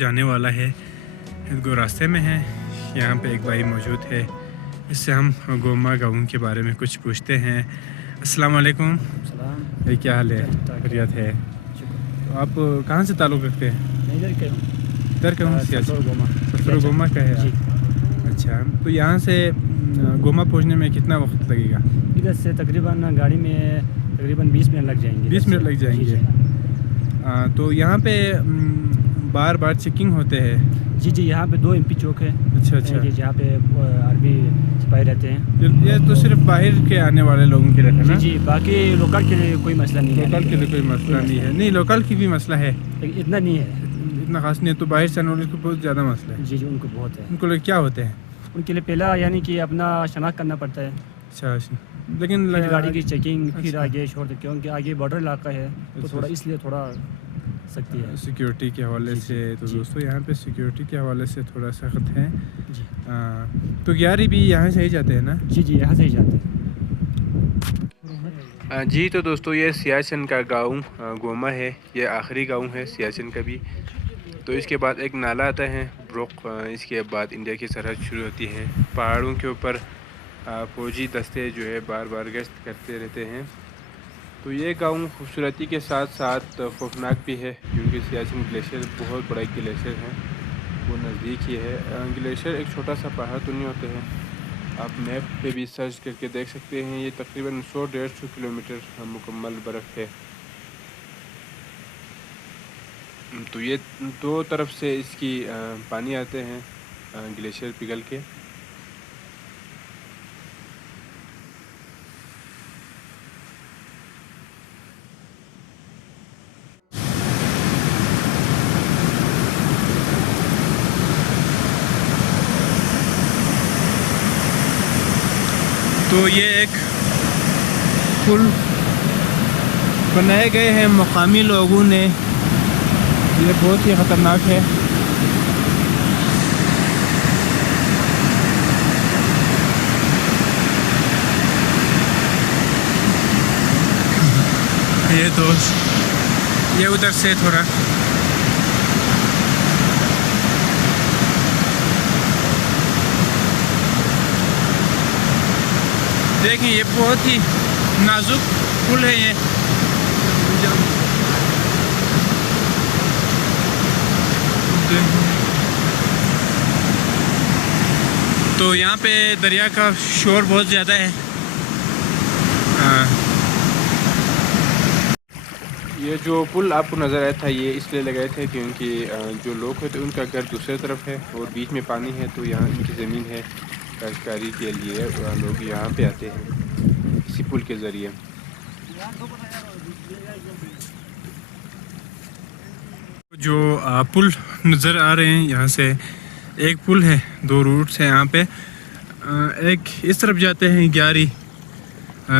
जाने वाला है, इसको रास्ते में है। यहाँ पे एक भाई मौजूद है, इससे हम गोमा गाँव के बारे में कुछ पूछते हैं। अस्सलाम वालेकुम भाई, क्या हाल है? बढ़ियात है। तो आप कहाँ से ताल्लुक़ रखते हैं? मैं इधर के हूँ सफर गोमा का है। अच्छा, तो यहाँ से गोमा पहुँचने में कितना वक्त लगेगा? इधर से तकरीबन गाड़ी में तकरीबन 20 मिनट लग जाएंगे। 20 मिनट लग जाएंगे। तो यहाँ पे बार बार चेकिंग होते हैं? जी जी, यहाँ पे 2 MP चौक है। अच्छा, जहाँ पे अरबी सिपाही रहते हैं। ये तो सिर्फ बाहर के आने वाले लोगों के लिए है ना? जी, बाकी लोकल के लिए कोई मसला नहीं है। लोकल के लिए कोई मसला नहीं है। नहीं, लोकल की भी मसला है, इतना नहीं है, इतना खास नहीं है। तो बाहर से आने वाले को बहुत ज़्यादा मसला है। जी जी, उनको बहुत है। उनको लिए क्या होते हैं? उनके लिए पहला यानी कि अपना शनाख्त करना पड़ता है। अच्छा, लेकिन गाड़ी की चेकिंग, फिर अच्छा। आगे छोड़, क्योंकि आगे बॉर्डर इलाका है तो अच्छा, थोड़ा इसलिए थोड़ा सख्ती है सिक्योरिटी के हवाले से। तो दोस्तों यहाँ पे सिक्योरिटी के हवाले से थोड़ा सख्त है जी। तो ग्यारह भी यहाँ से ही जाते हैं ना? जी जी, यहाँ से ही जाते हैं। जी, तो दोस्तों ये सियाचिन का गाँव गोमा है, ये आखिरी गाँव है सियाचिन का भी। तो इसके बाद एक नाला आता है ब्रोक, इसके बाद इंडिया की सरहद शुरू होती है। पहाड़ों के ऊपर फौजी दस्ते जो है बार बार गश्त करते रहते हैं। तो ये गांव खूबसूरती के साथ साथ खौफनाक भी है, क्योंकि सियाचिन ग्लेशियर बहुत बड़ा एक ग्लेशियर है, वो नज़दीक ही है। ग्लेशियर एक छोटा सा पहाड़ तो नहीं होते हैं, आप मैप पे भी सर्च करके देख सकते हैं। ये तकरीबन 100-150 किलोमीटर मुकम्मल बर्फ़ है। तो ये दो तरफ से इसकी पानी आते हैं ग्लेशियर पिघल के। तो ये एक पुल बनाए गए हैं मकामी लोगों ने, ये बहुत ही ख़तरनाक है। ये दोस्त, ये उधर से थोड़ा देखें, ये बहुत ही नाजुक पुल है ये। तो यहाँ पे दरिया का शोर बहुत ज़्यादा है। ये जो पुल आपको नज़र आया था, ये इसलिए लगाए थे क्योंकि जो लोग होते हैं उनका घर दूसरी तरफ है और बीच में पानी है, तो यहाँ इनकी ज़मीन है, काश्तकारी के लिए लोग यहाँ पे आते हैं इसी पुल के ज़रिए। जो पुल नज़र आ रहे हैं, यहाँ से एक पुल है, 2 रूट है यहाँ पे। एक इस तरफ जाते हैं 11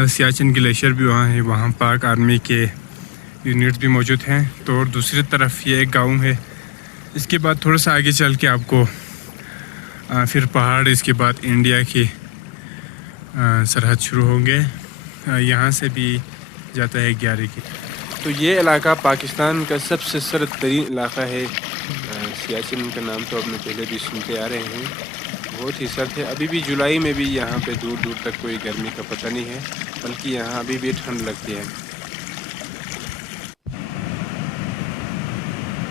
सियाचिन ग्लेशियर भी वहाँ है, वहाँ पाक आर्मी के यूनिट्स भी मौजूद हैं। तो और दूसरी तरफ ये एक गाँव है। इसके बाद थोड़ा सा आगे चल के आपको फिर पहाड़, इसके बाद इंडिया की सरहद शुरू होंगे। यहाँ से भी जाता है 11 की। तो ये इलाका पाकिस्तान का सबसे सर्द तरीन इलाका है। सियाचिन का नाम तो आपने पहले भी सुनते आ रहे हैं, बहुत ही सर्द है। अभी भी जुलाई में भी यहाँ पे दूर दूर तक कोई गर्मी का पता नहीं है, बल्कि यहाँ अभी भी ठंड लगती है।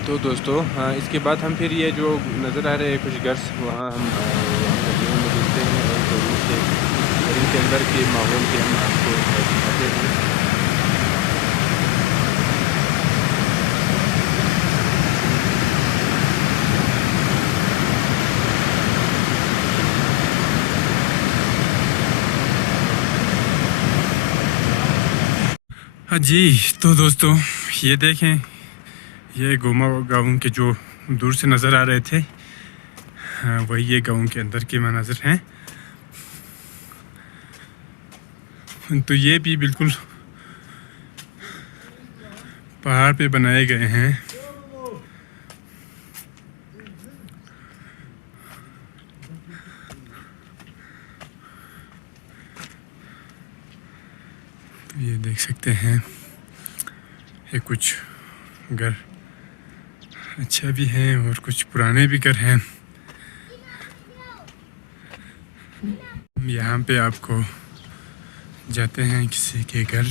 तो दोस्तों इसके बाद हम फिर ये जो नज़र आ रहे हैं कुछ घर, वहाँ हम गलियों में घूमते हैं और ज़रूर से इनके अंदर के माहौल के हम आपको दिखाते हैं। हाँ जी, तो दोस्तों ये देखें, ये गोमा गाँव के जो दूर से नज़र आ रहे थे, वही ये गाँव के अंदर के मनाज़िर हैं। तो ये भी बिल्कुल पहाड़ पे बनाए गए हैं। तो ये देख सकते हैं, ये कुछ घर अच्छा भी है और कुछ पुराने भी घर हैं। यहाँ पे आपको जाते हैं किसी के घर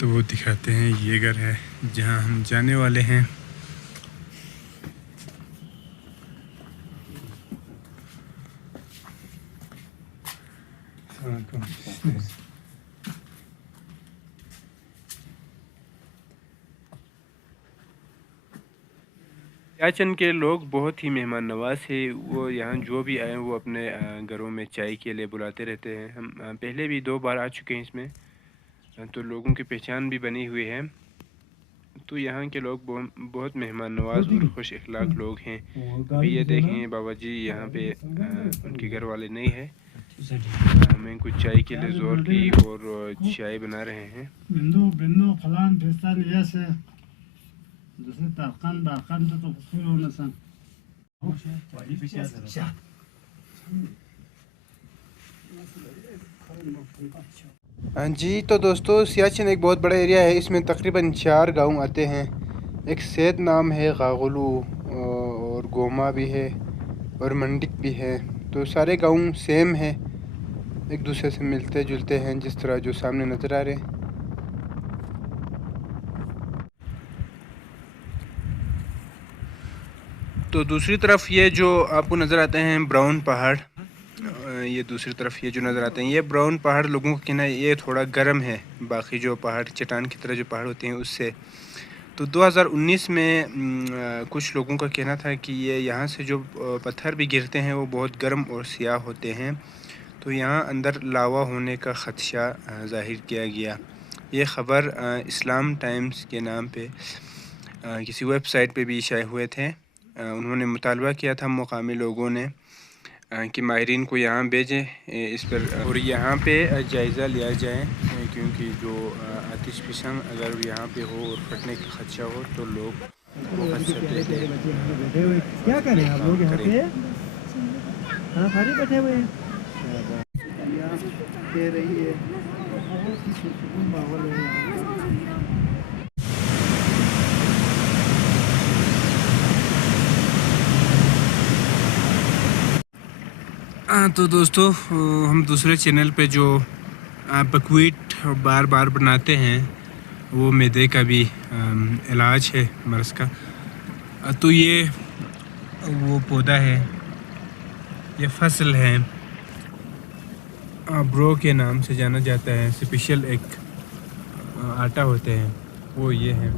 तो वो दिखाते हैं ये घर है जहाँ हम जाने वाले हैं। सियाचिन के लोग बहुत ही मेहमान नवाज है। वो यहाँ जो भी आए वो अपने घरों में चाय के लिए बुलाते रहते हैं। हम पहले भी 2 बार आ चुके हैं इसमें, तो लोगों की पहचान भी बनी हुई है। तो यहाँ के लोग बहुत मेहमान नवाज और खुश अखलाक लोग हैं। अभी ये देखें बाबा जी यहाँ पे उनके घर वाले नहीं है। हमें कुछ चाय के लिए ज़ोर की और चाय बना रहे हैं। हाँ जी, तो दोस्तों सियाचिन एक बहुत बड़ा एरिया है। इसमें तकरीबन 4 गांव आते हैं। एक सेद नाम है, गागुलू और गोमा भी है और मंडिक भी है। तो सारे गांव सेम है, एक दूसरे से मिलते जुलते हैं, जिस तरह जो सामने नज़र आ रहे हैं। तो दूसरी तरफ ये जो आपको नज़र आते हैं ब्राउन पहाड़, ये दूसरी तरफ ये जो नज़र आते हैं ये ब्राउन पहाड़, लोगों का कहना है ये थोड़ा गर्म है बाकी जो पहाड़ चट्टान की तरह जो पहाड़ होते हैं उससे। तो 2019 में कुछ लोगों का कहना था कि ये यहाँ से जो पत्थर भी गिरते हैं वो बहुत गर्म और सियाह होते हैं, तो यहाँ अंदर लावा होने का ख़दशा ज़ाहिर किया गया। ये ख़बर इस्लाम टाइम्स के नाम पे किसी वेबसाइट पे भी शाये हुए थे। उन्होंने मुतालबा किया था मुकामी लोगों ने कि माहिरीन को यहाँ भेजें इस पर और यहाँ पे जायज़ा लिया जाए, क्योंकि जो आतिश फिशन अगर यहाँ पे हो और फटने का खदशा हो तो लोग क्या करें आप लोग यहाँ पे? हाँ, खाली बैठे हुए हैं। दे रही है माहौल है। तो दोस्तों हम दूसरे चैनल पे जो बकवीट बार बार बनाते हैं वो मैदे का भी इलाज है मर्ज़ का। तो ये वो पौधा है, ये फसल है, ब्रो के नाम से जाना जाता है। स्पेशल एक आटा होते हैं वो ये है।